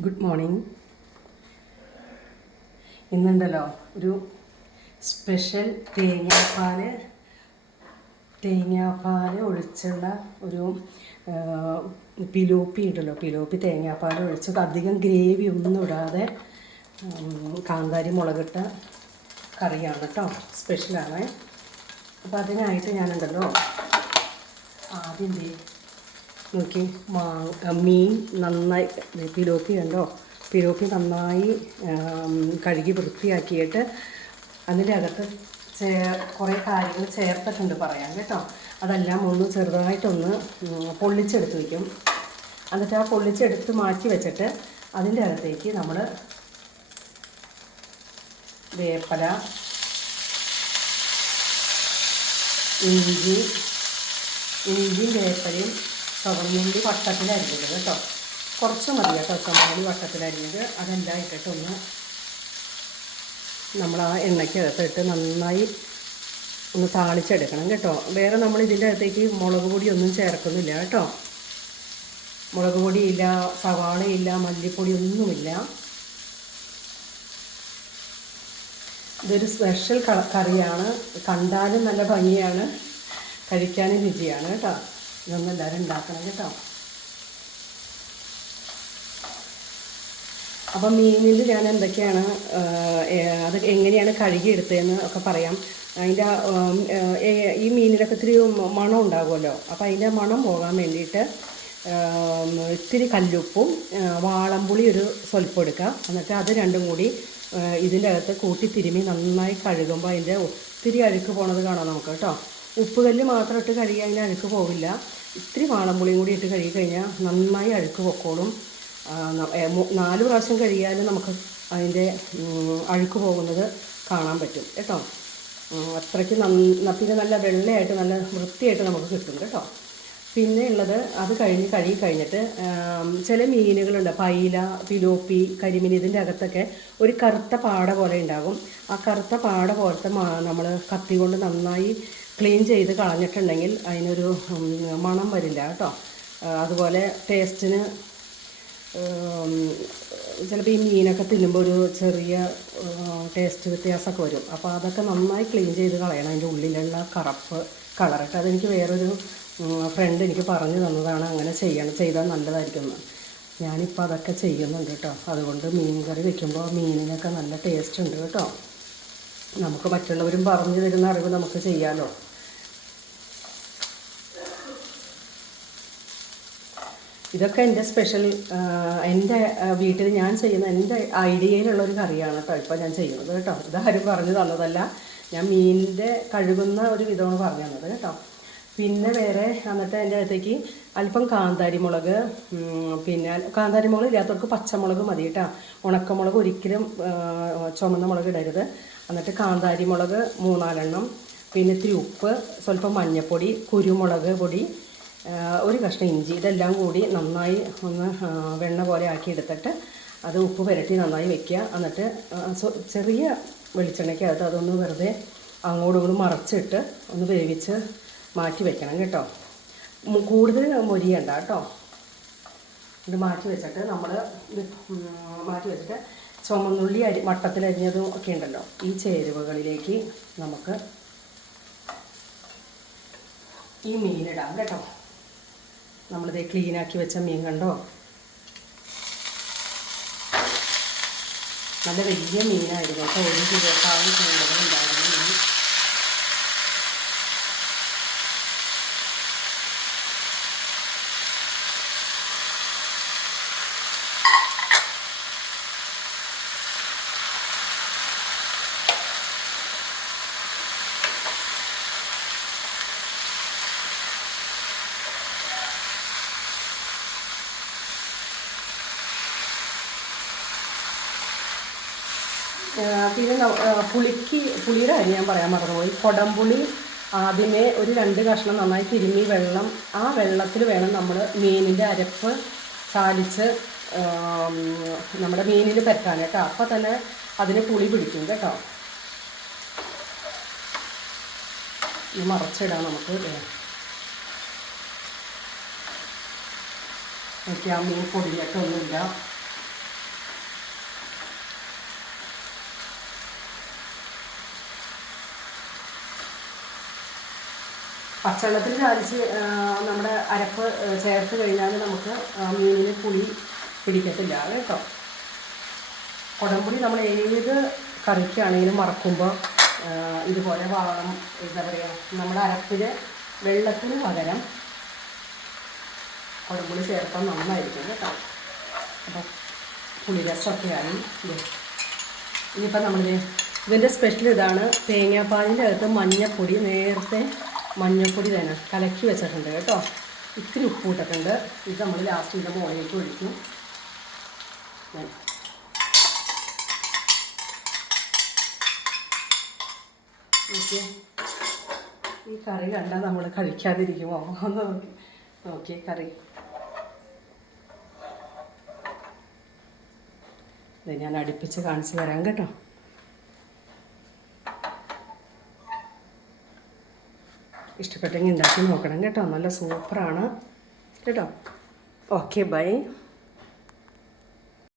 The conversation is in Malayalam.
Good morning. ഇന്നുണ്ടല്ലോ ഒരു സ്പെഷ്യൽ തേങ്ങാപ്പാൽ ഒഴിച്ചുള്ള ഒരു പിലോപ്പി ഉണ്ടല്ലോ. പിലോപ്പി തേങ്ങാപ്പാൽ ഒഴിച്ചത് അധികം ഗ്രേവി ഒന്നും ഇടാതെ കാന്താരി മുളകിട്ട കറിയാണ് കേട്ടോ. സ്പെഷ്യലാണ്. അപ്പോൾ അതിനായിട്ട് ഞാനുണ്ടല്ലോ ആദ്യം നോക്കി മീൻ നന്നായി പിലോപ്പി കണ്ടോ. പിലോപ്പി നന്നായി കഴുകി വൃത്തിയാക്കിയിട്ട് അതിൻ്റെ അകത്ത് കുറേ കാര്യങ്ങൾ ചേർത്തിട്ടുണ്ട് പറയാം കേട്ടോ. അതെല്ലാം ഒന്ന് ചെറുതായിട്ടൊന്ന് പൊള്ളിച്ചെടുത്ത് വയ്ക്കും. എന്നിട്ട് ആ പൊള്ളിച്ചെടുത്ത് മാറ്റി വെച്ചിട്ട് അതിൻ്റെ അകത്തേക്ക് നമ്മൾ വേപ്പില, ഇഞ്ചിയും വേപ്പലയും ചുവന്നുള്ളി വട്ടത്തിലരിഞ്ഞത് കേട്ടോ. കുറച്ച് മതി കേട്ടോ ചുവന്നുള്ളി വട്ടത്തിലരിഞ്ഞത്. അതെല്ലാം ഇട്ടിട്ടൊന്ന് നമ്മൾ ആ എണ്ണയ്ക്കകത്തിട്ട് നന്നായി ഒന്ന് താളിച്ചെടുക്കണം കേട്ടോ. വേറെ നമ്മൾ ഇതിൻ്റെ അകത്തേക്ക് മുളക് പൊടിയൊന്നും ചേർക്കുന്നില്ല കേട്ടോ. മുളക് പൊടിയില്ല, സവാളയില്ല, മല്ലിപ്പൊടി ഒന്നുമില്ല. ഇതൊരു സ്പെഷ്യൽ കറിയാണ്. കണ്ടാലും നല്ല ഭംഗിയാണ്, കഴിക്കാനും രുചിയാണ് കേട്ടോ. ഇതൊന്നും എല്ലാവരും ഉണ്ടാക്കണം കേട്ടോ. അപ്പം മീനിൽ ഞാൻ എന്തൊക്കെയാണ് അത് എങ്ങനെയാണ് കഴുകിയെടുത്തതെന്ന് ഒക്കെ പറയാം. അതിൻ്റെ ഈ മീനിലൊക്കെ ഇത്തിരി മണം ഉണ്ടാകുമല്ലോ. അപ്പോൾ അതിൻ്റെ മണം പോകാൻ വേണ്ടിയിട്ട് ഇത്തിരി കല്ലുപ്പും വാളംപുളി ഒരു സ്വല്പം എടുക്കുക. എന്നിട്ട് അത് രണ്ടും കൂടി ഇതിൻ്റെ അകത്ത് കൂട്ടി തിരുമ്മി നന്നായി കഴുകുമ്പോൾ അതിൻ്റെ ഒത്തിരി അഴുക്ക് പോണത് കാണാം നമുക്ക് കേട്ടോ. ഉപ്പ് കല്ല് മാത്രം ഇട്ട് കഴുകി അതിൻ്റെ അഴുക്ക് പോവില്ല. ഇത്തിരി വാളംപുളിയും കൂടി ഇട്ട് കഴുകി കഴിഞ്ഞാൽ നന്നായി അഴുക്ക് പൊക്കോളും. 4 പ്രാവശ്യം കഴുകിയാലും നമുക്ക് അതിൻ്റെ അഴുക്ക് പോകുന്നത് കാണാൻ പറ്റും കേട്ടോ. അത്രയ്ക്ക് പിന്നെ നല്ല വെള്ളയായിട്ട് നല്ല വൃത്തിയായിട്ട് നമുക്ക് കിട്ടും കേട്ടോ. പിന്നെ ഉള്ളത് അത് കഴുകി കഴിഞ്ഞിട്ട് ചില മീനുകളുണ്ട്, പൈല, പിലോപ്പി, കരിമീൻ. ഇതിൻ്റെ അകത്തൊക്കെ ഒരു കറുത്ത പാട പോലെ ഉണ്ടാകും. ആ കറുത്ത പാട പോലത്തെ നമ്മൾ കത്തി കൊണ്ട് നന്നായി ക്ലീൻ ചെയ്ത് കളഞ്ഞിട്ടുണ്ടെങ്കിൽ അതിനൊരു മണം വരില്ല കേട്ടോ. അതുപോലെ ടേസ്റ്റിന് ചിലപ്പോൾ ഈ മീനൊക്കെ തിന്നുമ്പോൾ ഒരു ചെറിയ ടേസ്റ്റ് വ്യത്യാസമൊക്കെ വരും. അപ്പോൾ അതൊക്കെ നന്നായി ക്ലീൻ ചെയ്ത് കളയണം, അതിൻ്റെ ഉള്ളിലുള്ള കറുപ്പ് കളറൊക്കെ. അതെനിക്ക് വേറൊരു ഫ്രണ്ട് എനിക്ക് പറഞ്ഞു തന്നതാണ് അങ്ങനെ ചെയ്താൽ നല്ലതായിരിക്കും. ഞാനിപ്പോൾ അതൊക്കെ ചെയ്യുന്നുണ്ട് കേട്ടോ. അതുകൊണ്ട് മീൻ കറി വയ്ക്കുമ്പോൾ മീനിനൊക്കെ നല്ല ടേസ്റ്റ് ഉണ്ട് കേട്ടോ. നമുക്ക് മറ്റുള്ളവരും പറഞ്ഞു തരുന്ന അറിവ് നമുക്ക് ചെയ്യാമല്ലോ. ഇതൊക്കെ എൻ്റെ സ്പെഷ്യൽ, എൻ്റെ വീട്ടിൽ ഞാൻ ചെയ്യുന്ന എൻ്റെ ഐഡിയയിലുള്ളൊരു കറിയാണ് കേട്ടോ ഇപ്പോൾ ഞാൻ ചെയ്യുന്നത് കേട്ടോ. ഇതാരും പറഞ്ഞു തന്നതല്ല, ഞാൻ മീനിൻ്റെ കഴുകുന്ന ഒരു വിധമാണ് പറഞ്ഞു തന്നത് കേട്ടോ. പിന്നെ വേറെ എന്നിട്ട് എൻ്റെ അടുത്തേക്ക് അല്പം കാന്താരി മുളക്, പിന്നെ കാന്താരി മുളക് ഇല്ലാത്തവർക്ക് പച്ചമുളക് മതി കേട്ടോ. ഉണക്കമുളക് ഒരിക്കലും ചുമന്ന മുളക് ഇടരുത്. എന്നിട്ട് കാന്താരി മുളക് 3-4 പിന്നെ ഇത്തിരി ഉപ്പ്, സ്വല്പം മഞ്ഞൾപ്പൊടി, കുരുമുളക് പൊടി, ഒരു കഷ്ണം ഇഞ്ചി. ഇതെല്ലാം കൂടി നന്നായി ഒന്ന് വെണ്ണ പോലെ ആക്കി എടുത്തിട്ട് അത് ഉപ്പ് പുരട്ടി നന്നായി വെക്കുക. എന്നിട്ട് ചെറിയ വെളിച്ചെണ്ണയ്ക്കകത്ത് അതൊന്ന് വെറുതെ അങ്ങോട്ടും ഇങ്ങോട്ടും മറച്ചിട്ട് ഒന്ന് വേവിച്ച് മാറ്റി വെക്കണം കേട്ടോ. കൂടുതൽ മൊരിയണ്ട കേട്ടോ. ഇത് മാറ്റി വെച്ചിട്ട് ചുമന്നുള്ളി വട്ടത്തിലരിഞ്ഞതും ഒക്കെ ഉണ്ടല്ലോ, ഈ ചേരുവകളിലേക്ക് നമുക്ക് ഈ മീനിടാം കേട്ടോ. നമ്മളിത് ക്ലീനാക്കി വെച്ച മീൻ കണ്ടോ, നല്ല വലിയ മീനായിരുന്നു കേട്ടോ. 1 കിലോക്കാളും കൂടുതലുണ്ടായിരുന്നു മീൻ. പിന്നെ പുളിയുടെ കാര്യം ഞാൻ പറയാൻ മറന്നുപോയി. കുടംപുളി ആദ്യമേ ഒരു 2 കഷ്ണം നന്നായി തിരുമ്മി ആ വെള്ളത്തിൽ വേണം നമ്മൾ മീനിൻ്റെ അരപ്പ് ചാലിച്ച് നമ്മുടെ മീനിൽ പറ്റാൻ കേട്ടോ. അപ്പോൾ തന്നെ അതിന് പുളി പിടിക്കും കേട്ടോ. ഈ മറച്ചിടാം നമുക്ക്. എനിക്ക് ആ മീൻ പൊടിയിട്ടൊന്നുമില്ല. പച്ചവെള്ളത്തിൽ ചാലിച്ച് നമ്മുടെ അരപ്പ് ചേർത്ത് കഴിഞ്ഞാൽ നമുക്ക് മീനിന് പുളി പിടിക്കത്തില്ല കേട്ടോ. കുടംപുളി നമ്മൾ ഏത് കറിക്കാണെങ്കിലും വറക്കുമ്പോൾ ഇതുപോലെ എന്താ പറയുക, നമ്മുടെ അരപ്പിൽ വെള്ളത്തിന് പകരം കുടംപുളി ചേർക്കാൻ നന്നായിരിക്കും കേട്ടോ. അപ്പം പുളിരസമൊക്കെ ആയി. ഇനിയിപ്പോൾ നമ്മളിത് ഇതിൻ്റെ സ്പെഷ്യൽ ഇതാണ്, തേങ്ങാപ്പാലിൻ്റെ അകത്ത് മഞ്ഞൾപ്പൊടി, നേരത്തെ മഞ്ഞൾപ്പൊടി തന്നെ കലക്കി വെച്ചിട്ടുണ്ട് കേട്ടോ. ഇത്തിരി ഉപ്പ് ഇട്ടിട്ടുണ്ട്. ഇത് നമ്മൾ ലാസ്റ്റ് ഇതിൻ്റെ മുകളിലേക്ക് ഒഴിക്കും. ഓക്കെ, ഈ കറി കണ്ടാൽ നമ്മൾ കഴിക്കാതിരിക്കുമോ? ഒന്ന് നോക്കി കറി. ഇത് ഞാൻ അടുപ്പിച്ച് കാണിച്ച് തരാം കേട്ടോ. ഇഷ്ടപ്പെട്ടെങ്കിൽ ഉണ്ടാക്കി നോക്കണം കേട്ടോ. നല്ല സൂപ്പറാണ് കേട്ടോ. Okay, by.